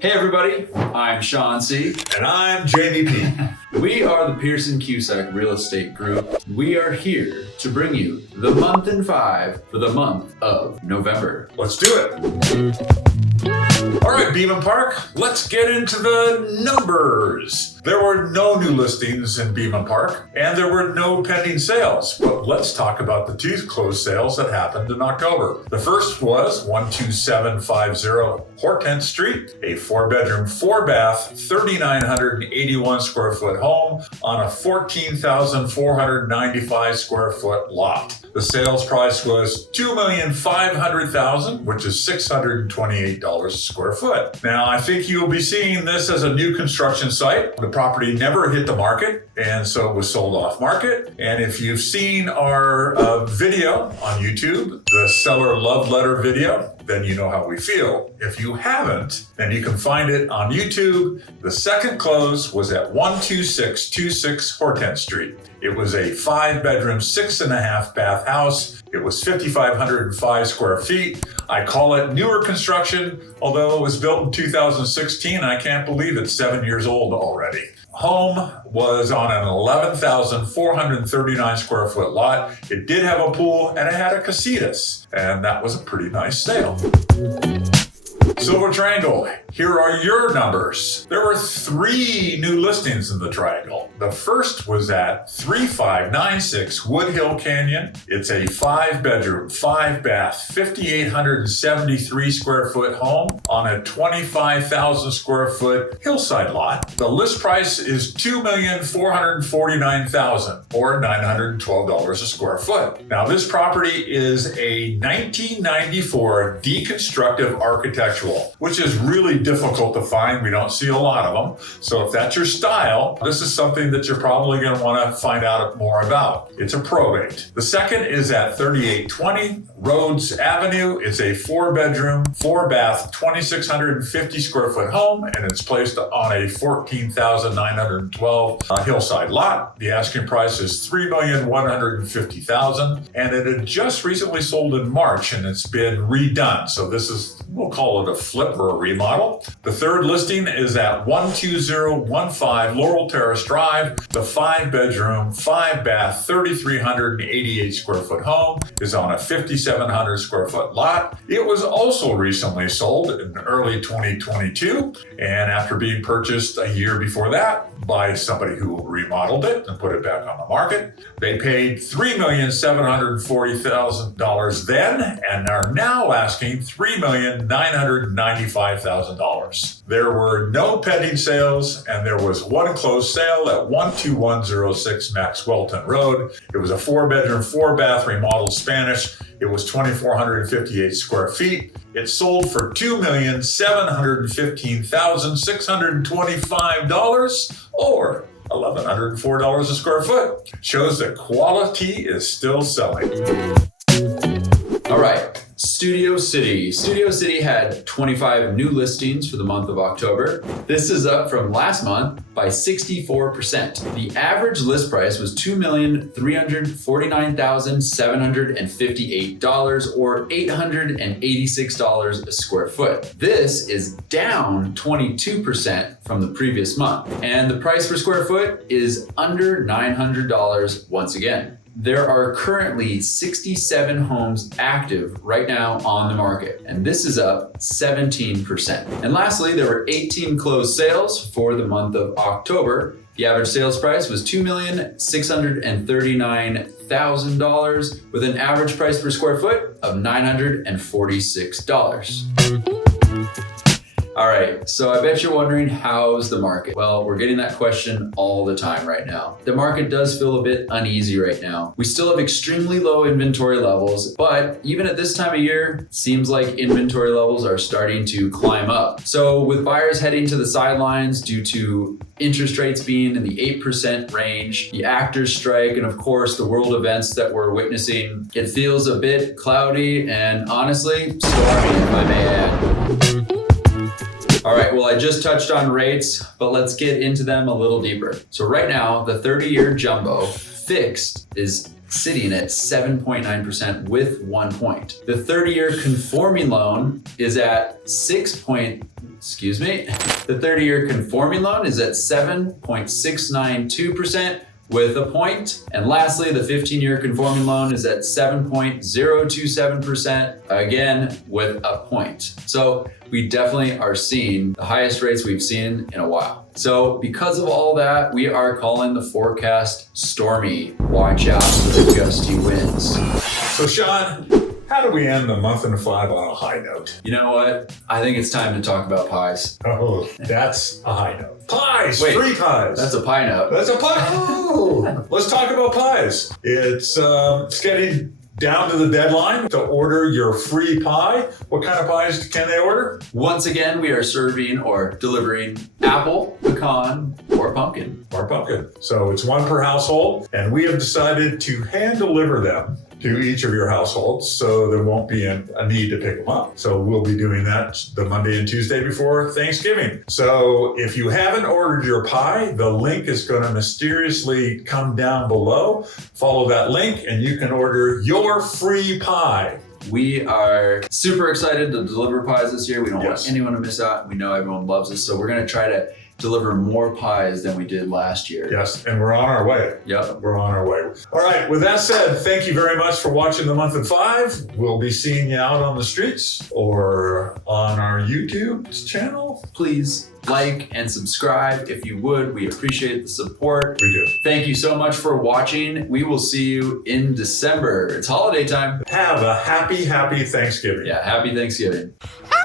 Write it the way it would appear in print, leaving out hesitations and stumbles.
Hey everybody, I'm Shawn C. And I'm Jamie P. We are the Pearson Cusack Real Estate Group. We are here to bring you the month in 5 for the month of November. Let's do it. All right, Beeman Park, let's get into the numbers. There were no new listings in Beeman Park, and there were no pending sales. But let's talk about the two closed sales that happened in October. The first was 12750 Hortense Street, a 4-bedroom, 4-bath, 3,981 square foot home on a 14,495 square foot lot. The sales price was $2,500,000, which is $628 a square foot. Now, I think you'll be seeing this as a new construction site. The property never hit the market, and so it was sold off market. And if you've seen our video on YouTube, the seller love letter video, then you know how we feel. If you haven't, then you can find it on YouTube. The second close was at 12626 Hortense Street. It was a 5-bedroom, 6.5 bath house. It was 5,505 square feet. I call it newer construction, although it was built in 2016. I can't believe it's 7 years old already. Home was on an 11,439 square foot lot. It did have a pool and it had a casitas, and that was a pretty nice sale. Silver Triangle, here are your numbers. There were 3 new listings in the Triangle. The first was at 3596 Woodhill Canyon. It's a 5-bedroom, 5-bath, 5,873 square foot home on a 25,000 square foot hillside lot. The list price is $2,449,000 or $912 a square foot. Now, this property is a 1994 deconstructive architectural, which is really difficult to find. We don't see a lot of them. So if that's your style, this is something that you're probably going to want to find out more about. It's a probate. The second is at 3820 Rhodes Avenue. It's a 4-bedroom, 4-bath, 2,650 square foot home, and it's placed on a 14,912 hillside lot. The asking price is $3,150,000, and it had just recently sold in March, and it's been redone. So this is, we'll call it a flip or a remodel. The third listing is at 12015 Laurel Terrace Drive. The 5-bedroom, 5-bath, 3,388 square foot home is on a 5,700 square foot lot. It was also recently sold in early 2022, and after being purchased a year before that by somebody who remodeled it and put it back on the market. They paid $3,740,000 then and are now asking $3,995,000. There were no pending sales, and there was one closed sale at 12106 Maxwellton Road. It was a 4-bedroom, 4-bath remodeled Spanish. It was 2,458 square feet. It sold for $2,715,625 or $1,104 a square foot. Shows that quality is still selling. All right, Studio City. Studio City had 25 new listings for the month of October. This is up from last month by 64%. The average list price was $2,349,758 or $886 a square foot. This is down 22% from the previous month. And the price per square foot is under $900 once again. There are currently 67 homes active right now on the market, and this is up 17%. And lastly, there were 18 closed sales for the month of October. The average sales price was $2,639,000 with an average price per square foot of $946. All right, so I bet you're wondering, how's the market? Well, we're getting that question all the time right now. The market does feel a bit uneasy right now. We still have extremely low inventory levels, but even at this time of year, it seems like inventory levels are starting to climb up. So with buyers heading to the sidelines due to interest rates being in the 8% range, the actors strike, and of course the world events that we're witnessing, it feels a bit cloudy and honestly, stormy if I may add. All right, well, I just touched on rates, but let's get into them a little deeper. So right now, the 30-year jumbo fixed is sitting at 7.9% with 1 point. The 30-year conforming loan is at the 30-year conforming loan is at 7.692% with a point. And lastly, the 15-year conforming loan is at 7.027%, again with a point. So we definitely are seeing the highest rates we've seen in a while. So because of all that, we are calling the forecast stormy. Watch out for the gusty winds. So Shawn, how do we end the month in 5 on a high note? You know what? I think it's time to talk about pies. Oh, that's a high note. Pies, Wait, free pies. That's a pie note. That's a pie. Oh, let's talk about pies. It's getting down to the deadline to order your free pie. What kind of pies can they order? Once again, we are serving or delivering apple, pecan, or pumpkin. So it's one per household, and we have decided to hand deliver them to each of your households, so there won't be a need to pick them up. So we'll be doing that the Monday and Tuesday before Thanksgiving. So if you haven't ordered your pie, the link is going to mysteriously come down below. Follow that link and you can order your free pie. We are super excited to deliver pies this year. We don't Yes. want anyone to miss out. We know everyone loves us, so we're going to try to deliver more pies than we did last year. Yes, and we're on our way. Yep. We're on our way. All right, with that said, thank you very much for watching the month in 5. We'll be seeing you out on the streets or on our YouTube channel. Please like and subscribe if you would. We appreciate the support. We do. Thank you so much for watching. We will see you in December. It's holiday time. Have a happy Thanksgiving. Yeah, happy Thanksgiving. Ah!